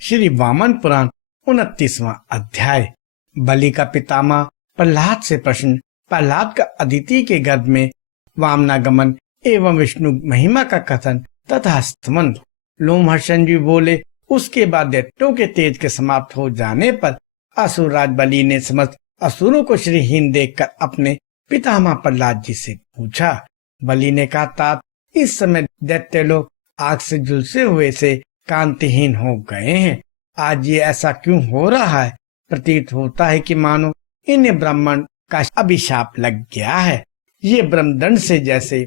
श्री वामन पुराण 29वां अध्याय। बलि का पितामह प्रहलाद से प्रश्न। प्रहलाद का अदिति के गर्भ में वामनागमन एवं विष्णु महिमा का कथन तथा स्तमन। लोमहर्षण जी बोले, उसके बाद दैत्यों के तेज के समाप्त हो जाने पर असुरराज बलि ने समस्त असुरों को श्रीहीन देखकर अपने पितामह प्रहलाद जी से पूछा। बलि ने कहा, तात, इस समय दैत्य लोग आग से झुलसे हुए से कांतिहीन हो गए हैं। आज ये ऐसा क्यों हो रहा है? प्रतीत होता है कि मानो इन्हें ब्राह्मण का अभिशाप लग गया है। ये ब्रह्मदंड से जैसे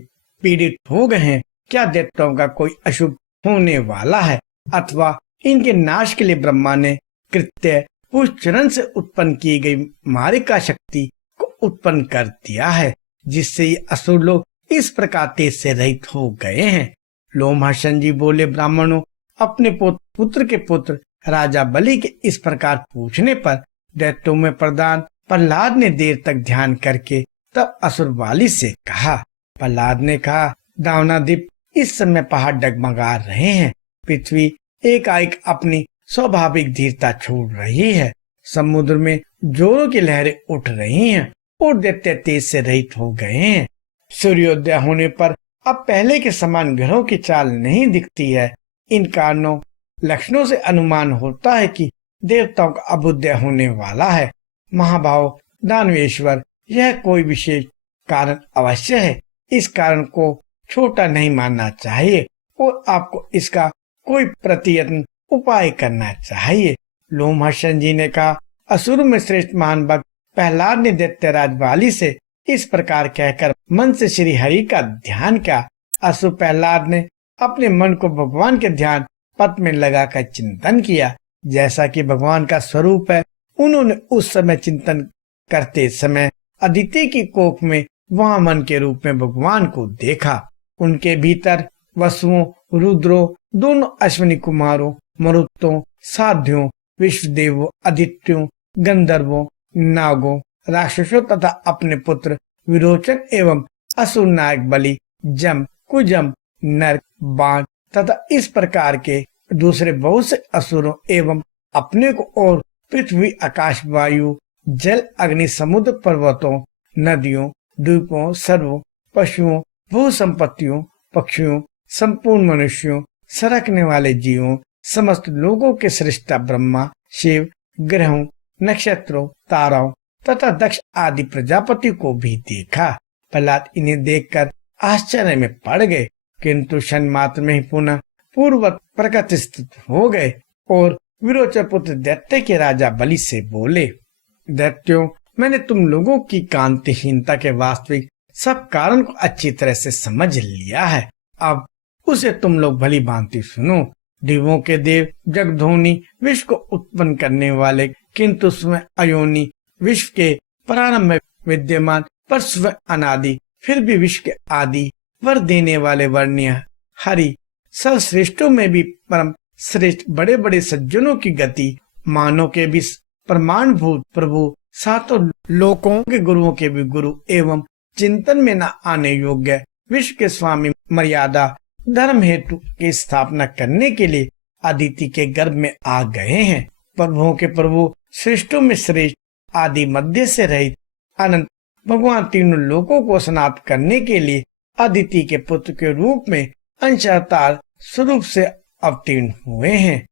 पीड़ित हो गए हैं। क्या दैत्यों का कोई अशुभ होने वाला है अथवा इनके नाश के लिए ब्रह्मा ने कृत्य पुष्चरण से उत्पन्न की गई मारिका शक्ति को उत्पन्न कर दिया है, जिससे ये असुर लोग इस प्रकार तेज से रहित हो गए हैं। लोमहर्षण जी बोले, ब्राह्मणों, अपने पुत्र के पुत्र राजा बलि के इस प्रकार पूछने पर दैत्यों में प्रधान प्रहलाद ने देर तक ध्यान करके तब असुर वाली से कहा। प्रहलाद ने कहा, दावनादीप, इस समय पहाड़ डगमगा रहे हैं। पृथ्वी एकाएक अपनी स्वाभाविक धीरता छोड़ रही है। समुद्र में जोरों की लहरें उठ रही हैं और दैत्य तेज से रहित हो गए हैं। सूर्योदय होने पर अब पहले के समान ग्रहों की चाल नहीं दिखती है। इन कारणों लक्षणों से अनुमान होता है कि देवताओं का अभ्युदय होने वाला है। महाभाव दानवेश्वर, यह कोई विशेष कारण अवश्य है। इस कारण को छोटा नहीं मानना चाहिए और आपको इसका कोई प्रतियत्न उपाय करना चाहिए। लोमहर्षण जी ने कहा, असुर में श्रेष्ठ महान भक्त प्रहलाद ने दैत्यराज बाली से इस प्रकार कहकर मन से श्री हरि का ध्यान किया। असुर प्रहलाद ने अपने मन को भगवान के ध्यान पथ में लगाकर चिंतन किया, जैसा कि भगवान का स्वरूप है। उन्होंने उस समय चिंतन करते समय अदिति की कोख में वामन के रूप में भगवान को देखा। उनके भीतर वसुओं, रुद्रों, दोनों अश्विनी कुमारों, मरुतों, साध्यों, विश्वदेवों, आदित्यों, गंधर्वों, नागों, राक्षसों तथा अपने पुत्र विरोचन एवं असुर नायक बलि, जम, कुजम, नरक, बाण तथा इस प्रकार के दूसरे बहुत से असुरों एवं अपने को और पृथ्वी, आकाश, वायु, जल, अग्नि, समुद्र, पर्वतों, नदियों, द्वीपों, सर्वों, पशुओं, भू संपत्तियों, पक्षियों, संपूर्ण मनुष्यों, सरकने वाले जीवों, समस्त लोगों के सृष्टा ब्रह्मा, शिव, ग्रहों, नक्षत्रों, ताराओं तथा दक्ष आदि प्रजापति को भी देखा। प्रहलाद इन्हें देखकर आश्चर्य में पड़ गए, किंतु क्षण मात्र में ही पुनः पूर्ववत प्रकृति स्थित हो गए और विरोचन पुत्र दैत्य के राजा बलि से बोले, दैत्यों, मैंने तुम लोगों की कांतिहीनता के वास्तविक सब कारण को अच्छी तरह से समझ लिया है। अब उसे तुम लोग भली भांति सुनो। देवों के देव जगधोनी, विश्व को उत्पन्न करने वाले, किंतु स्वयं अयोनि, विश्व के प्रारंभ में विद्यमान पर स्वयं अनादि, फिर भी विश्व के आदि वर देने वाले वर्णीय हरि, सर्वश्रेष्ठों में भी परम श्रेष्ठ, बड़े बड़े सज्जनों की गति, मानव के भी प्रमाण भूत प्रभु, सातों लोकों के गुरुओं के भी गुरु एवं चिंतन में न आने योग्य विश्व के स्वामी, मर्यादा धर्म हेतु की स्थापना करने के लिए अदिति के गर्भ में आ गए हैं। प्रभुओं के प्रभु, श्रेष्ठों में श्रेष्ठ, आदि मध्य से रहित अनंत भगवान तीनों लोकों को स्नात करने के लिए अदिति के पुत्र के रूप में अंशावतार स्वरूप से अवतीर्ण हुए हैं।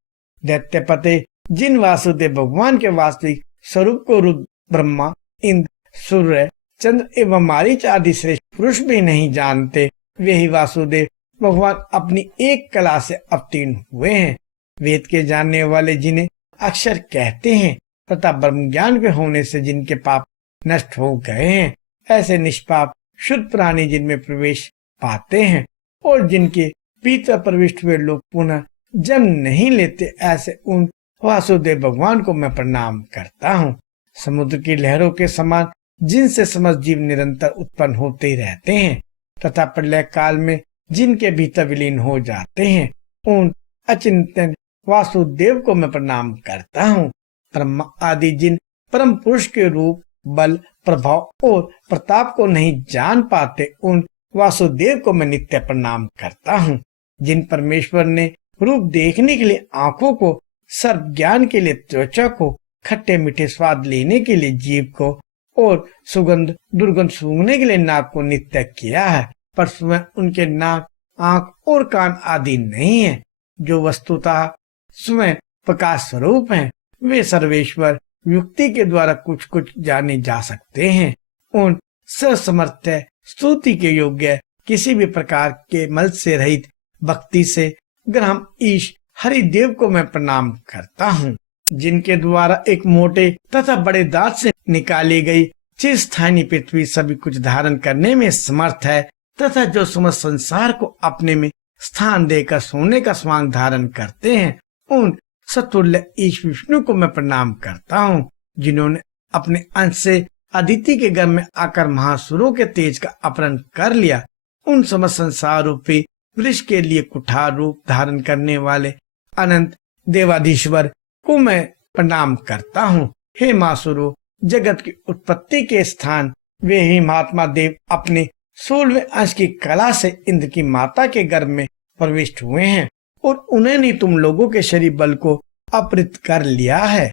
दैत्यपते, जिन वासुदेव भगवान के वास्तविक स्वरूप को रुद्र, ब्रह्मा, इंद्र, सूर्य, चंद्र एवं मारीच आदि श्रेष्ठ पुरुष भी नहीं जानते, वे ही वासुदेव भगवान अपनी एक कला से अवतीर्ण हुए हैं। वेद के जानने वाले जिन्हें अक्षर कहते हैं तथा ब्रह्म ज्ञान के होने से जिनके पाप नष्ट हो गए हैं, ऐसे निष्पाप शुद्ध प्राणी जिनमें प्रवेश पाते हैं और जिनके भीतर प्रविष्ट हुए लोग पुनः जन्म नहीं लेते, ऐसे उन वासुदेव भगवान को मैं प्रणाम करता हूँ। समुद्र की लहरों के समान जिनसे समस्त जीव निरंतर उत्पन्न होते ही रहते हैं तथा प्रलय काल में जिनके भीतर विलीन हो जाते हैं, उन अचिंतन वासुदेव को मैं प्रणाम करता हूँ। ब्रह्मा आदि जिन परम पुरुष के रूप, बल, प्रभाव और प्रताप को नहीं जान पाते, उन वासुदेव को मैं नित्य प्रणाम करता हूँ। जिन परमेश्वर ने रूप देखने के लिए आंखों को सर्व ज्ञान के लिए त्वचा को, खट्टे मीठे स्वाद लेने के लिए जीभ को और सुगंध दुर्गंध सूंघने के लिए नाक को नित्य किया है, पर स्वयं उनके नाक, आंख और कान आदि नहीं है, जो वस्तुतः स्वयं प्रकाश स्वरूप हैं। वे सर्वेश्वर युक्ति के द्वारा कुछ कुछ जाने जा सकते हैं। उन समर्थ्य स्तुति के योग्य किसी भी प्रकार के मल से रहित भक्ति से ग्राम ईश हरिदेव को मैं प्रणाम करता हूँ, जिनके द्वारा एक मोटे तथा बड़े दांत से निकाली गई चिरस्थायी पृथ्वी सभी कुछ धारण करने में समर्थ है, तथा जो समस्त संसार को अपने में स्थान देकर सोने का स्वांग धारण करते हैं, उन सतुल्य ईश विष्णु को मैं प्रणाम करता हूँ, जिन्होंने अपने अंश से अदिति के गर्भ में आकर महासुरों के तेज का अपहरण कर लिया। उन समस्त संसार रूपी वृक्ष के लिए कुठार रूप धारण करने वाले अनंत देवाधीश्वर को मैं प्रणाम करता हूँ। हे मासुरो, जगत की उत्पत्ति के स्थान वे ही महात्मा देव अपने 16वें अंश की कला से इंद्र की माता के गर्भ में प्रविष्ट हुए हैं, और उन्होंने तुम लोगों के शरीर बल को अपहृत कर लिया है।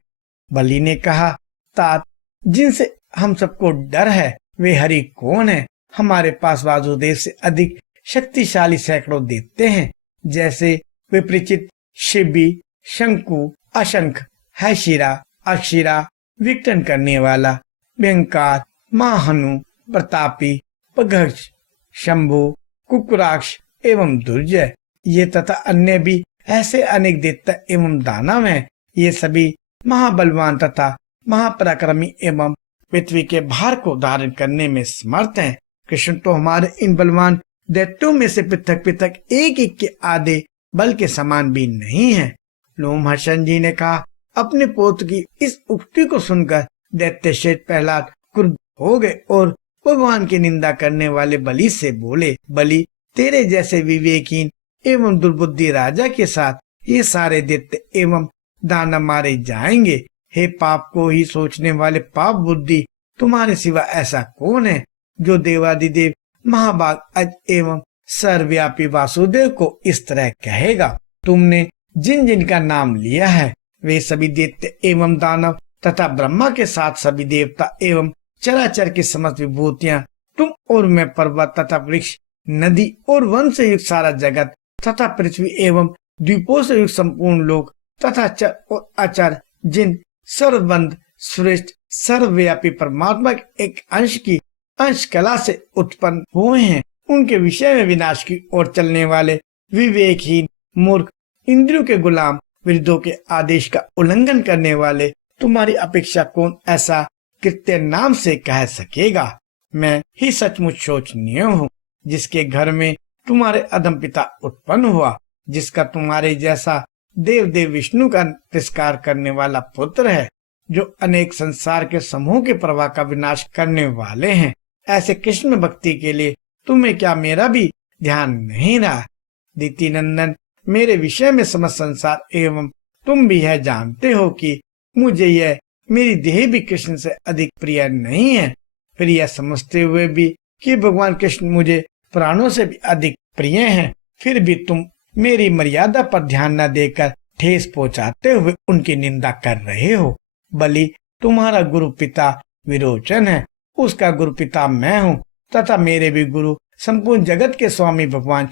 बलि ने कहा, तात, जिनसे हम सबको डर है वे हरि कौन है? हमारे पास वासुदेव से अधिक शक्तिशाली सैकड़ों देते हैं, जैसे विपरीचित, शिबी, शंकु, अशंख, हैशिरा, अक्षिरा, विघटन करने वाला, भयंकार, महाहनु, प्रतापी, पघर्ष, शंभु, कुकुराक्ष एवं दुर्जय, ये तथा अन्य भी ऐसे अनेक देवता एवं दानव हैं। ये सभी महाबलवान तथा महापराक्रमी एवं पृथ्वी के भार को धारण करने में समर्थ हैं। कृष्ण तो हमारे इन बलवान दैत्यों में से पृथक पृथक एक एक के आधे बल के समान भी नहीं है। लोमहर्षण जी ने कहा, अपने पोत की इस उक्ति को सुनकर दैत्य श्वेत प्रहलाद क्रुद्ध हो गए और भगवान की निंदा करने वाले बलि से बोले, बलि, तेरे जैसे विवेकहीन एवं दुर्बुद्धि राजा के साथ ये सारे दैत्य एवं दानव मारे जाएंगे। हे पाप को ही सोचने वाले पाप बुद्धि, तुम्हारे सिवा ऐसा कौन है जो देवादिदेव महाभाग अज एवं सर्वव्यापी वासुदेव को इस तरह कहेगा? तुमने जिन जिन का नाम लिया है वे सभी दैत्य एवं दानव तथा ब्रह्मा के साथ सभी देवता एवं चराचर की समस्त विभूतियां, तुम और मैं, पर्वत तथा वृक्ष, नदी और वन से युक्त सारा जगत तथा पृथ्वी एवं द्वीपों से युक्त संपूर्ण लोक तथा चर और अचर, जिन सर्वबंध श्रेष्ठ सर्वव्यापी परमात्मा के एक अंश की अंश कला से उत्पन्न हुए हैं, उनके विषय में विनाश की ओर चलने वाले विवेकहीन मूर्ख, इंद्रियों के गुलाम, विरुद्धों के आदेश का उल्लंघन करने वाले, तुम्हारी अपेक्षा कौन ऐसा कृत्य नाम से कह सकेगा? मैं ही सचमुच शोचनीय हूँ, जिसके घर में तुम्हारे अधम पिता उत्पन्न हुआ, जिसका तुम्हारे जैसा देव विष्णु का तिरस्कार करने वाला पुत्र है, जो अनेक संसार के समूह के प्रवाह का विनाश करने वाले हैं। ऐसे कृष्ण भक्ति के लिए तुम्हें क्या मेरा भी ध्यान नहीं रहा? दीति नंदन, मेरे विषय में समस्त संसार एवं तुम भी यह जानते हो कि मुझे यह मेरी देह भी कृष्ण से अधिक प्रिय नहीं है। फिर यह समझते हुए भी कि भगवान कृष्ण मुझे प्राणों से भी अधिक प्रिय हैं, फिर भी तुम मेरी मर्यादा पर ध्यान न देकर ठेस पहुंचाते हुए उनकी निंदा कर रहे हो। बलि, तुम्हारा गुरु पिता विरोचन है, उसका गुरु पिता मैं हूँ, तथा मेरे भी गुरु संपूर्ण जगत के स्वामी भगवान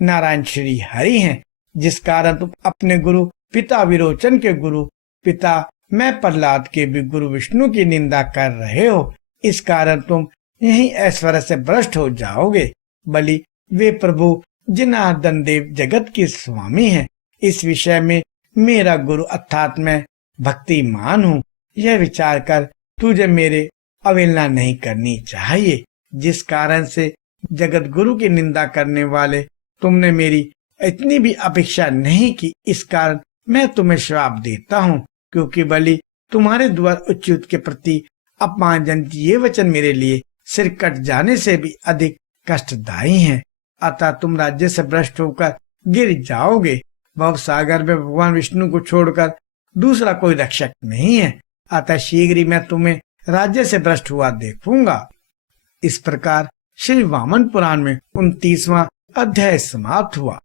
नारायण श्री हरि हैं, जिस कारण तुम अपने गुरु पिता विरोचन के गुरु पिता मैं प्रहलाद के भी गुरु विष्णु की निंदा कर रहे हो। इस कारण तुम यही ऐश्वर्य से भ्रष्ट हो जाओगे। बलि, वे प्रभु जनार्दन देव जगत के स्वामी हैं, इस विषय में मेरा गुरु अर्थात मैं भक्तिमान हूँ, यह विचार कर तुझे मेरे अवहेलना नहीं करनी चाहिए। जिस कारण से जगत गुरु की निंदा करने वाले तुमने मेरी इतनी भी अपेक्षा नहीं की, इस कारण मैं तुम्हें श्राप देता हूँ, क्योंकि बलि, तुम्हारे द्वारा उच्युत के प्रति अपमानजनक ये वचन मेरे लिए सिर कट जाने से भी अधिक कष्टदायी हैं। अतः तुम राज्य से भ्रष्ट होकर गिर जाओगे। भव सागर में भगवान विष्णु को छोड़कर दूसरा कोई रक्षक नहीं है, अतः शीघ्र ही मैं तुम्हें राज्य से भ्रष्ट हुआ देखूंगा। इस प्रकार श्री वामन पुराण में 29वां अध्याय समाप्त हुआ।